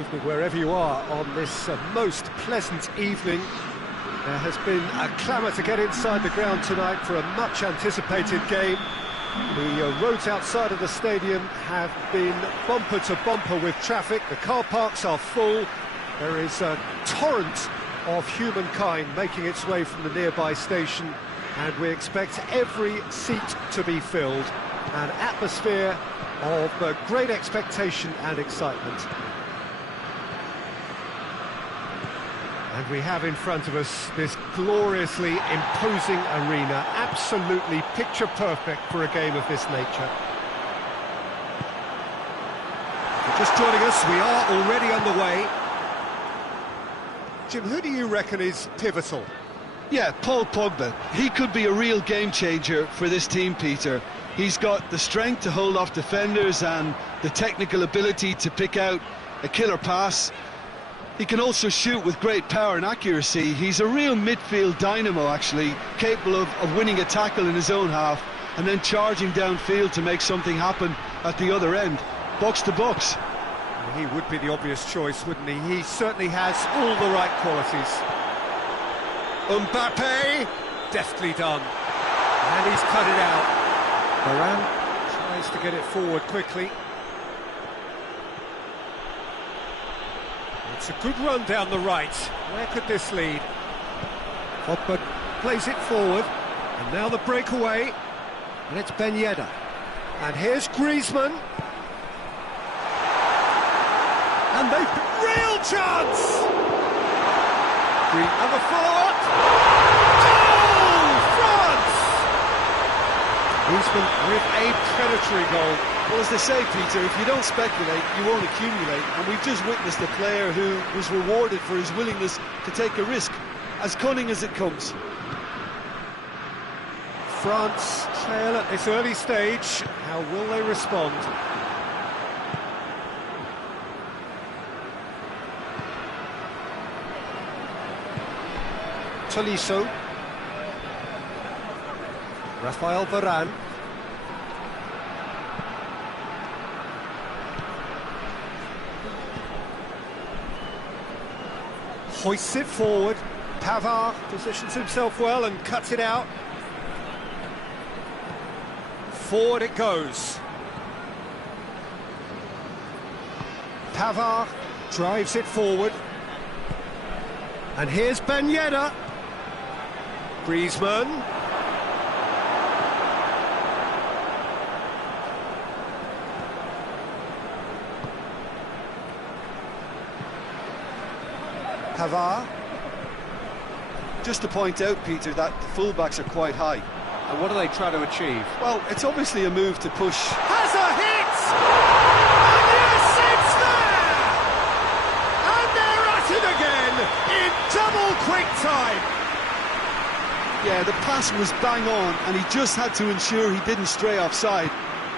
Evening wherever you are on this most pleasant evening. There has been a clamour to get inside the ground tonight for a much anticipated game. The roads outside of the stadium have been bumper to bumper with traffic. The car parks are full. There is a torrent of humankind making its way from the nearby station, and we expect every seat to be filled. An atmosphere of great expectation and excitement. And we have in front of us this gloriously imposing arena, absolutely picture perfect for a game of this nature. If you're just joining us, we are already underway. Jim, who do you reckon is pivotal? Yeah, Paul Pogba. He could be a real game changer for this team, Peter. He's got the strength to hold off defenders and the technical ability to pick out a killer pass. He can also shoot with great power and accuracy. He's a real midfield dynamo, actually, capable of winning a tackle in his own half and then charging downfield to make something happen at the other end, box to box. He would be the obvious choice, wouldn't he? He certainly has all the right qualities. Mbappe, deftly done. And he's cut it out. Varane tries to get it forward quickly. It's a good run down the right. Where could this lead? Pogba plays it forward, and now the breakaway, and it's Ben Yedder. And here's Griezmann. And they real chance! And the follow-up. Goal! France! Griezmann with a predatory goal. Well, as they say, Peter, if you don't speculate, you won't accumulate. And we've just witnessed a player who was rewarded for his willingness to take a risk, as cunning as it comes. France trail at this early stage. How will they respond? Tolisso. Rafael Varane. Hoists it forward. Pavard positions himself well and cuts it out. Forward it goes. Pavard drives it forward. And here's Ben Yedder. Griezmann. Pavard. Just to point out, Peter, that the fullbacks are quite high. And what are they trying to achieve? Well, it's obviously a move to push. Has a hit! And yes, it's there! And they're at it again in double quick time. Yeah, the pass was bang on, and he just had to ensure he didn't stray offside.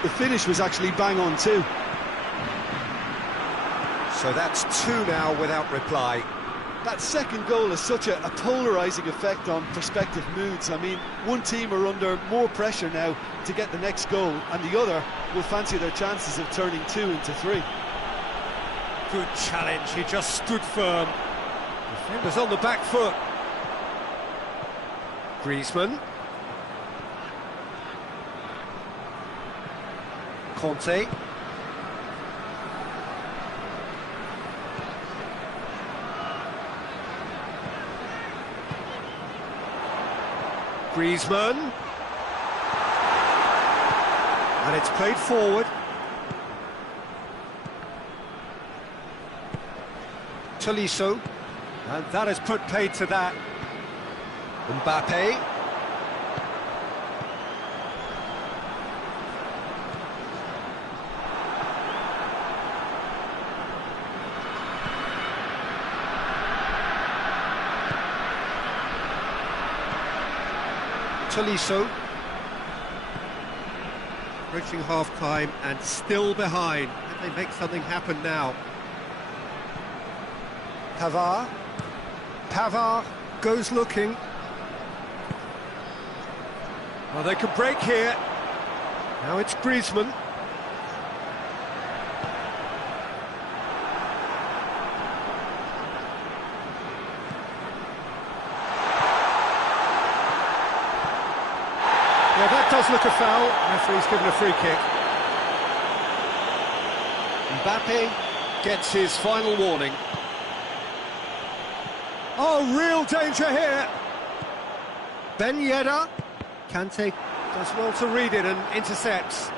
The finish was actually bang on too. So that's two now without reply. That second goal has such a polarising effect on prospective moods. I mean, one team are under more pressure now to get the next goal, and the other will fancy their chances of turning 2 into 3. Good challenge, he just stood firm. Defenders on the back foot. Griezmann. Conte. Griezmann. And it's played forward. Tolisso. And that has put paid to that. Mbappe. Tolisso. Reaching half-time and still behind. Can they make something happen now? Pavard. Pavard goes looking. Well, they could break here. Now it's Griezmann. Yeah, that does look a foul. Referee's given a free kick. Mbappe gets his final warning. Oh, real danger here. Ben Yedder. Kante does well to read it and intercepts.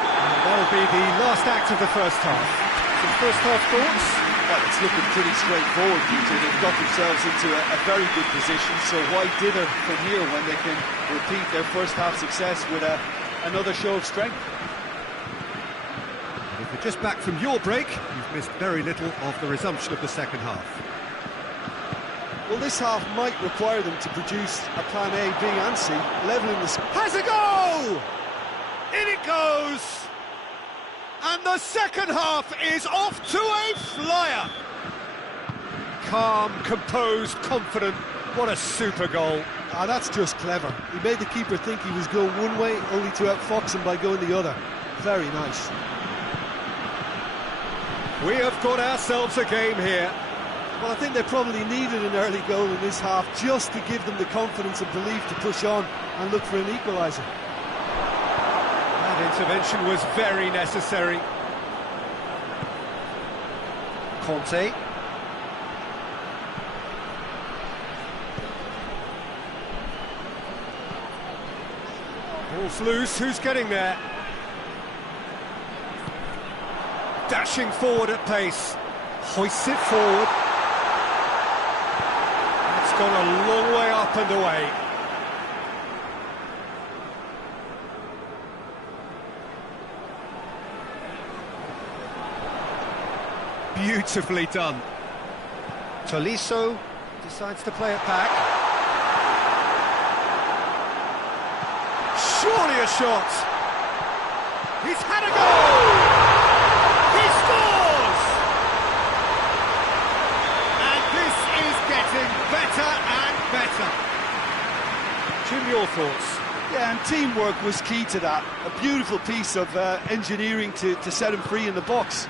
And that'll be the last act of the first half. Some first half thoughts? Well, it's looking pretty straightforward, Peter. They've got themselves into a very good position, so why dither from here when they can repeat their first half success with another show of strength? If you're just back from your break, you've missed very little of the resumption of the second half. Well, this half might require them to produce a plan A, B and C, levelling the... Has a goal! In it goes! And the second half is off to a flyer! Calm, composed, confident. What a super goal. Ah, that's just clever. He made the keeper think he was going one way, only to outfox him by going the other. Very nice. We have got ourselves a game here. Well, I think they probably needed an early goal in this half just to give them the confidence and belief to push on and look for an equaliser. That intervention was very necessary. Conte. Ball's loose, who's getting there? Dashing forward at pace. Hoists it forward. It's gone a long way up and away. Beautifully done. Tolisso decides to play it back. Surely a shot. He's had a goal. He scores. And this is getting better and better. Jim, your thoughts? Yeah, and teamwork was key to that. A beautiful piece of engineering to set him free in the box.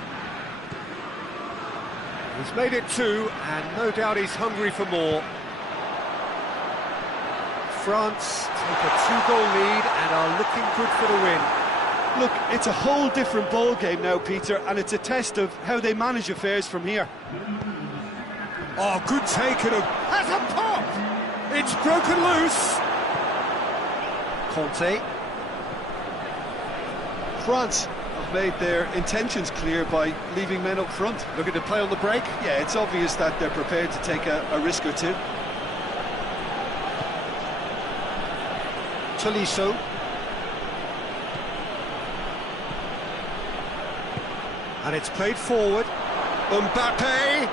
He's made it two, and no doubt he's hungry for more. France take a two-goal lead and are looking good for the win. Look, it's a whole different ball game now, Peter, and it's a test of how they manage affairs from here. Oh, good take and has a pop! It's broken loose. Conte. France have made their intentions clear by leaving men up front. Looking to play on the break? Yeah, it's obvious that they're prepared to take a risk or two. Tolisso. And it's played forward. Mbappe.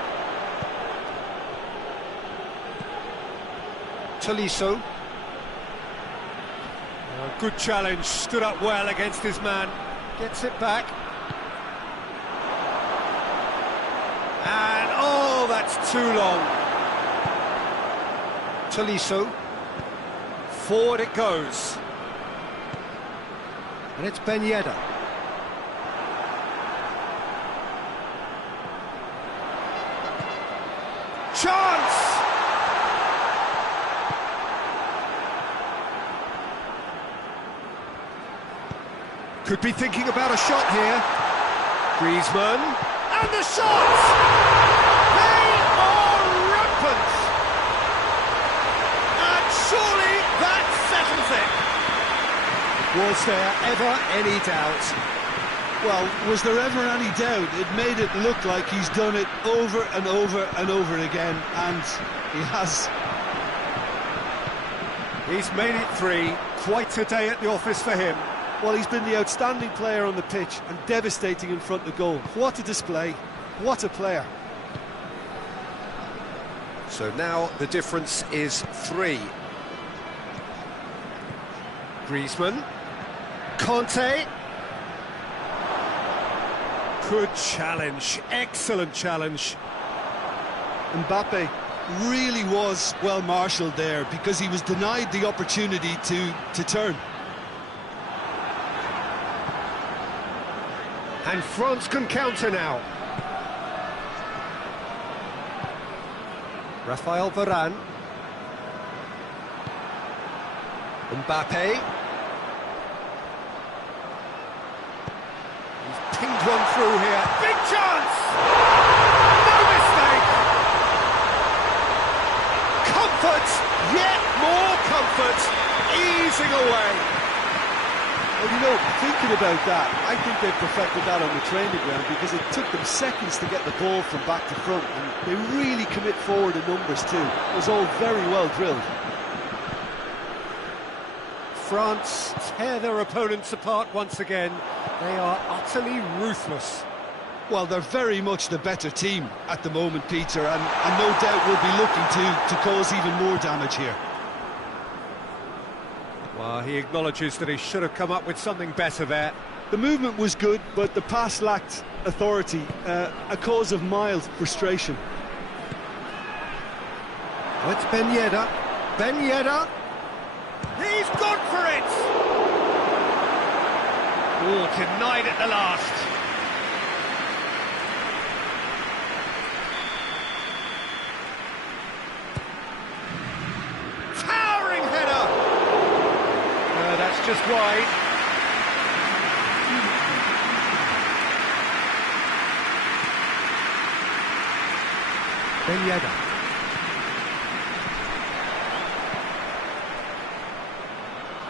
Tolisso. Good challenge, stood up well against his man. Gets it back. And, oh, that's too long. Tolisso. Forward it goes. And it's Ben Yedder. Chance! Could be thinking about a shot here. Griezmann. And the shots! They are rampant! And surely that settles it. Was there ever any doubt? Well, was there ever any doubt? It made it look like he's done it over and over and over again, and he has. He's made it three. Quite a day at the office for him. Well, he's been the outstanding player on the pitch and devastating in front of goal. What a display. What a player. So now the difference is 3. Griezmann. Conte. Good challenge. Excellent challenge. Mbappe really was well marshalled there because he was denied the opportunity to turn. And France can counter now. Rafael Varane. Mbappe. He's pinged one through here. Big chance! No mistake! Comfort! Yet more comfort! Easing away! Well, you know, thinking about that, I think they've perfected that on the training ground because it took them seconds to get the ball from back to front, and they really commit forward in numbers too. It was all very well drilled. France tear their opponents apart once again. They are utterly ruthless. Well, they're very much the better team at the moment, Peter, and no doubt will be looking to cause even more damage here. Well, he acknowledges that he should have come up with something better there. The movement was good, but the pass lacked authority, a cause of mild frustration. Oh, it's Ben Yedder. Ben Yedder. He's gone for it! Oh, denied at the last. Towering header! That's just wide. Ben Yedder.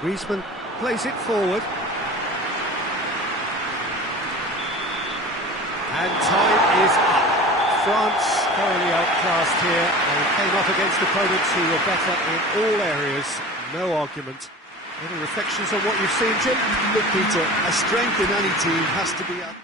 Griezmann plays it forward. And time is up. France thoroughly outclassed here. They came up against opponents who were better in all areas. No argument. Any reflections on what you've seen, Jim? Look, Peter, a strength in any team has to be up.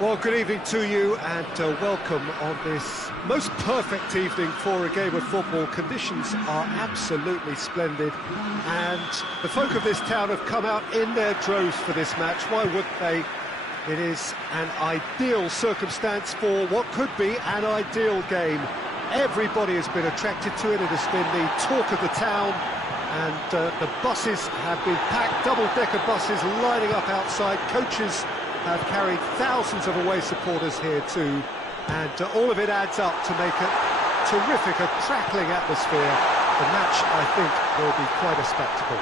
Well, good evening to you and welcome on this most perfect evening for a game of football. Conditions are absolutely splendid and the folk of this town have come out in their droves for this match. Why wouldn't they? It is an ideal circumstance for what could be an ideal game. Everybody has been attracted to it. It has been the talk of the town and the buses have been packed, double-decker buses lining up outside. Coaches have carried thousands of away supporters here too, and all of it adds up to make a terrific, a crackling atmosphere. The match, I think, will be quite a spectacle.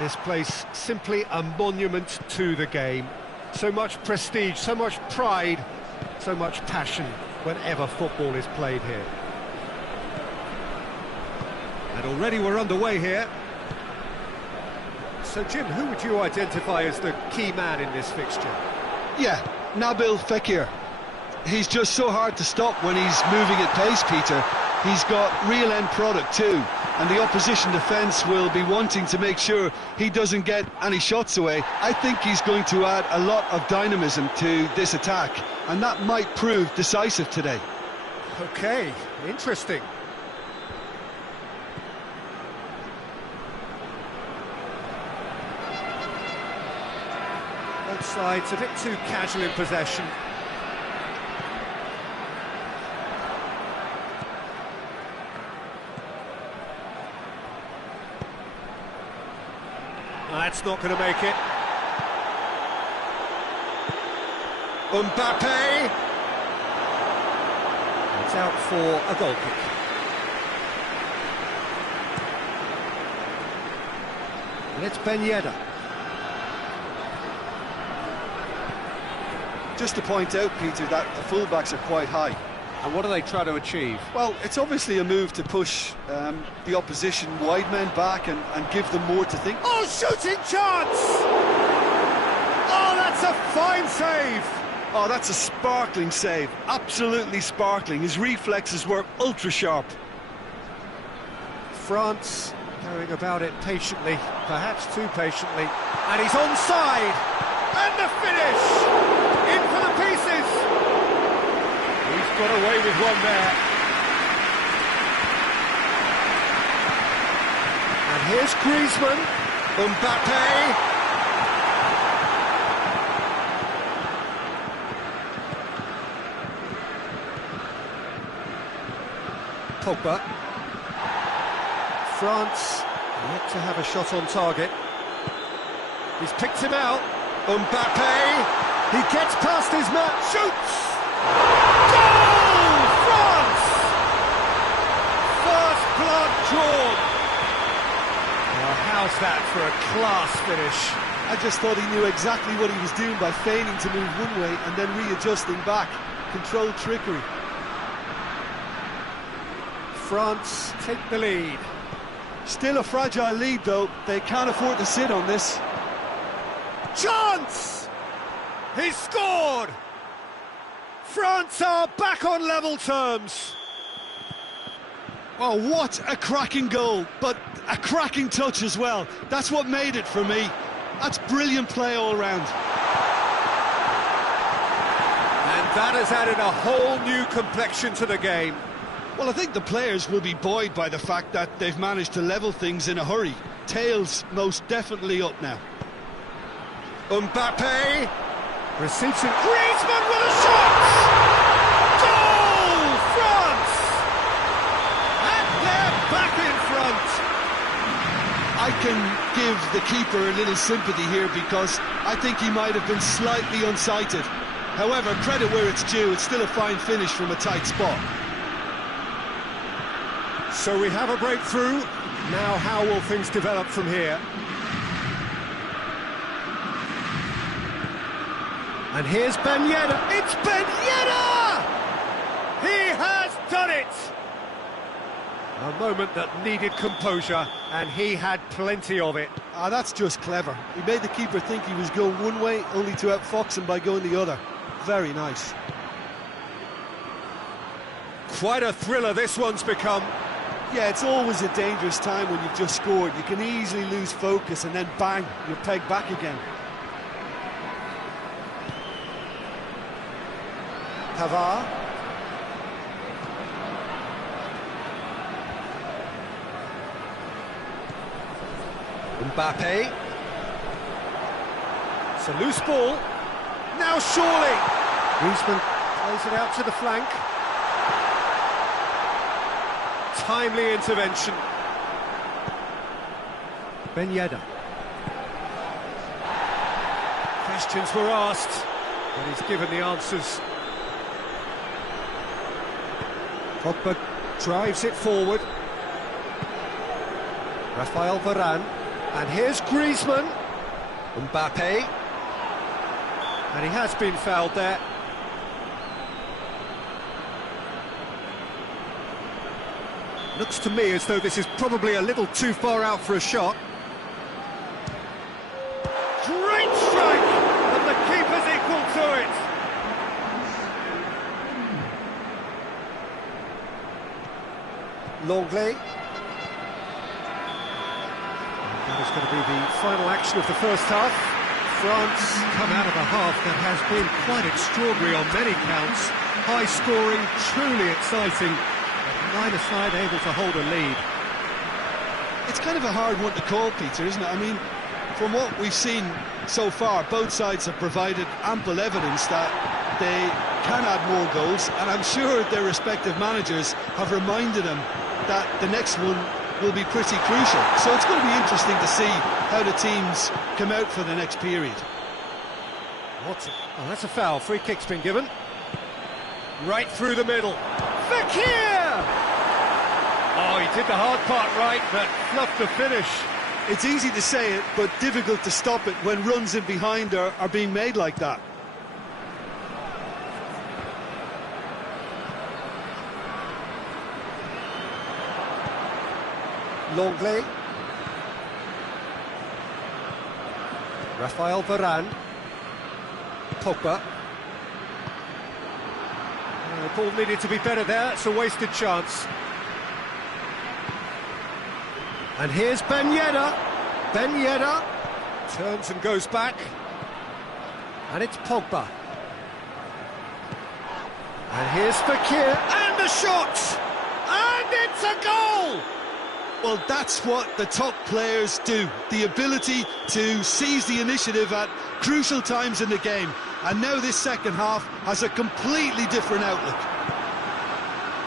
This place, simply a monument to the game. So much prestige, so much pride, so much passion whenever football is played here. And already we're underway here. So, Jim, who would you identify as the key man in this fixture? Yeah, Nabil Fekir. He's just so hard to stop when he's moving at pace, Peter. he's got real end product too, and the opposition defence will be wanting to make sure he doesn't get any shots away. I think he's going to add a lot of dynamism to this attack, and that might prove decisive today. Okay, interesting. Both sides a bit too casual in possession. That's not going to make it. Mbappe! It's out for a goal kick. And it's Ben Yedder. Just to point out, Peter, that the fullbacks are quite high. And what do they try to achieve? Well, it's obviously a move to push the opposition wide men back and give them more to think. Oh, shooting chance! Oh, that's a fine save! Oh, that's a sparkling save. Absolutely sparkling. His reflexes were ultra-sharp. France going about it patiently, perhaps too patiently. And he's onside! And the finish! In for the pieces! He's got away with one there. And here's Griezmann. Mbappe. Pogba. France yet to have a shot on target. He's picked him out. Mbappe. He gets past his man. Shoots! Goal! France! First blood drawn. Well, how's that for a class finish? I just thought he knew exactly what he was doing by feigning to move one way and then readjusting back. Controlled trickery. France take the lead. Still a fragile lead though, they can't afford to sit on this. Chance! He's scored! France are back on level terms. Oh, what a cracking goal, but a cracking touch as well. That's what made it for me. That's brilliant play all round. And that has added a whole new complexion to the game. Well, I think the players will be buoyed by the fact that they've managed to level things in a hurry. Tails most definitely up now. Mbappe receives it. Griezmann with a shot! Goal! France! And they're back in front! I can give the keeper a little sympathy here because I think he might have been slightly unsighted. However, credit where it's due, it's still a fine finish from a tight spot. So we have a breakthrough. Now how will things develop from here? And here's Ben Yedder. It's Ben Yedder! He has done it! A moment that needed composure, and he had plenty of it. Ah, that's just clever. He made the keeper think he was going one way, only to outfox him by going the other. Very nice. Quite a thriller this one's become. Yeah, it's always a dangerous time when you've just scored. You can easily lose focus and then bang, you're pegged back again. Pavard. Mbappe. It's a loose ball. Now surely. Griezmann plays it out to the flank. Timely intervention. Ben Yedder. Questions were asked, but he's given the answers. Pogba drives it forward. Rafael Varane. And here's Griezmann. Mbappe. And he has been fouled there. Looks to me as though this is probably a little too far out for a shot. Great strike! And the keeper's equal to it! Longley. That is going to be the final action of the first half. France come out of a half that has been quite extraordinary on many counts. High scoring, truly exciting, but neither side able to hold a lead. It's kind of a hard one to call, Peter, isn't it? I mean, from what we've seen so far, both sides have provided ample evidence that they can add more goals, and I'm sure their respective managers have reminded them that the next one will be pretty crucial. So it's going to be interesting to see how the teams come out for the next period. Oh, that's a foul. Free kick's been given. Right through the middle. Fekir! Oh, he did the hard part right, but fluffed the finish. It's easy to say it, but difficult to stop it when runs in behind are being made like that. Longley. Raphael Varane. Pogba. The ball needed to be better there, it's a wasted chance. And here's Ben Yedder. Ben Yedder turns and goes back. And it's Pogba. And here's Fekir. And the shot! And it's a goal! Well, that's what the top players do. The ability to seize the initiative at crucial times in the game. And now this second half has a completely different outlook.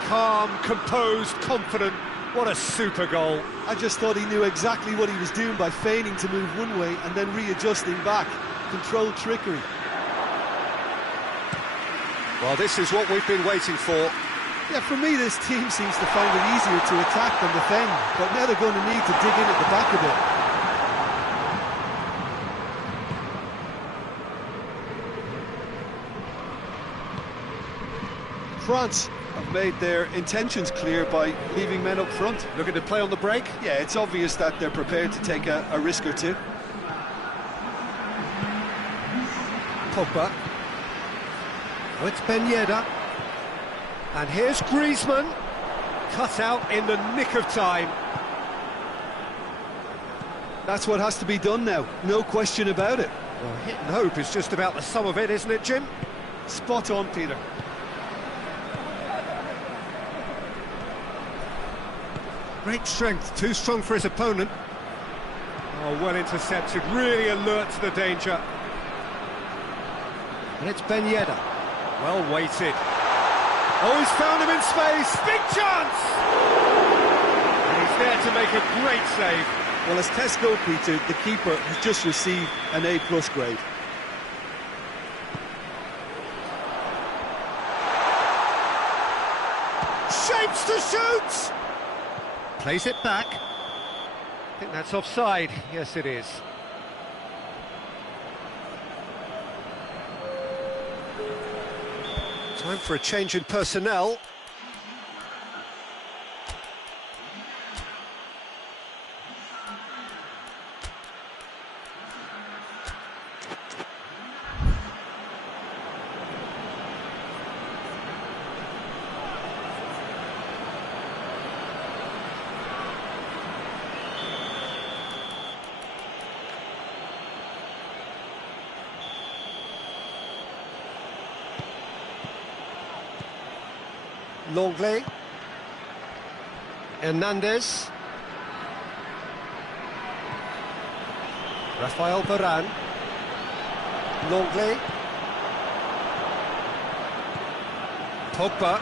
Calm, composed, confident. What a super goal. I just thought he knew exactly what he was doing by feigning to move one way and then readjusting back. Controlled trickery. Well, this is what we've been waiting for. Yeah, for me, this team seems to find it easier to attack than defend, but now they're going to need to dig in at the back a bit. France have made their intentions clear by leaving men up front. Looking to play on the break? Yeah, it's obvious that they're prepared to take a risk or two. Pogba. Oh, it's Ben Yedder. And here's Griezmann. Cut out in the nick of time. That's what has to be done now, no question about it. Well, hit and hope is just about the sum of it, isn't it, Jim? Spot on, Peter. Great strength, too strong for his opponent. Oh, well intercepted, really alert to the danger. And it's Ben Yedder. Well weighted. Oh, he's found him in space, big chance! And he's there to make a great save. Well, as tests go, Peter, the keeper has just received an A+ grade. Shapes to shoot! Plays it back. I think that's offside. Yes, it is. Time for a change in personnel. Longley. Hernandez. Raphael Varane. Longley. Pogba.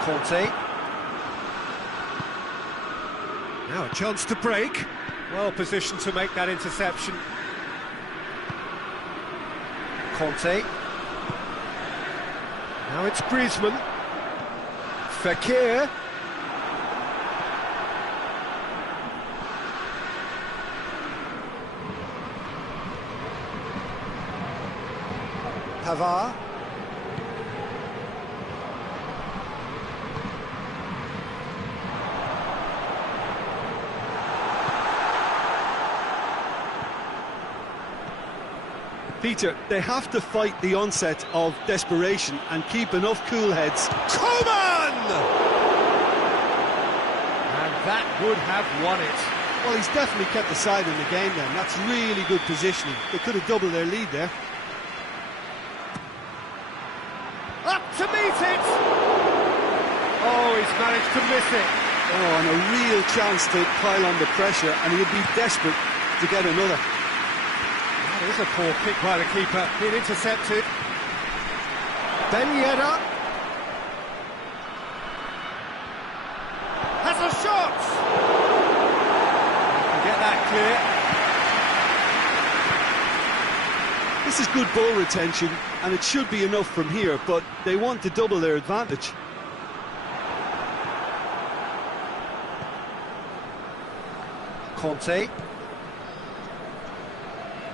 Conte. Now a chance to break. Well positioned to make that interception. Conte. Now it's Griezmann. Fekir. Pavard. Peter, they have to fight the onset of desperation and keep enough cool heads. Coman! And that would have won it. Well, he's definitely kept the side in the game then. That's really good positioning. They could have doubled their lead there. Up to meet it! Oh, he's managed to miss it. Oh, and a real chance to pile on the pressure, and he'd be desperate to get another. That is a poor kick by the keeper. Been intercepted. Ben Yedder has a shot! Can get that clear. This is good ball retention, and it should be enough from here, but they want to double their advantage. Conte.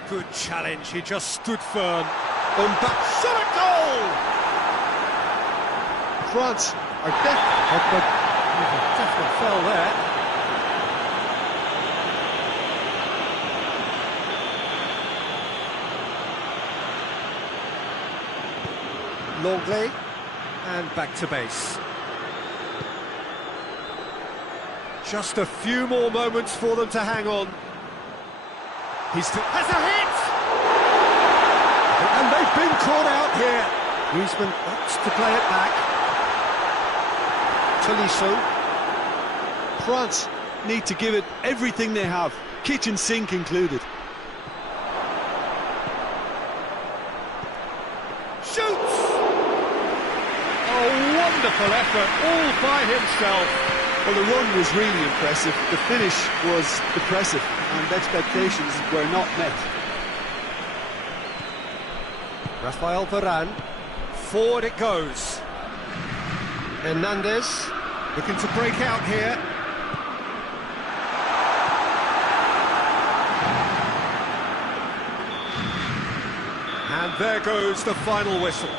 Good challenge, he just stood firm. Shot a goal! France are definitely fell there. Longley, and back to base. Just a few more moments for them to hang on. Has a hit! And they've been caught out here. Griezmann wants to play it back. Tolisso. France need to give it everything they have, kitchen sink included. Shoots! A wonderful effort, all by himself. Well, the run was really impressive, the finish was depressive, and expectations were not met. Rafael Varane, forward it goes. Hernandez, looking to break out here. And there goes the final whistle.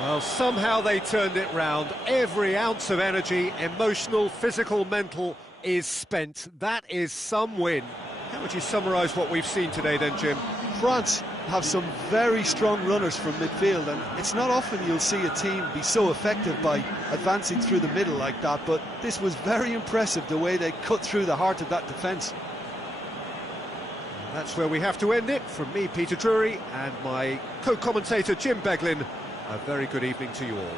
Well, somehow they turned it round. Every ounce of energy, emotional, physical, mental, is spent. That is some win. How would you summarise what we've seen today then, Jim? France have some very strong runners from midfield, and it's not often you'll see a team be so effective by advancing through the middle like that, but this was very impressive, the way they cut through the heart of that defence. That's where we have to end it. From me, Peter Drury, and my co-commentator, Jim Beglin. A very good evening to you all.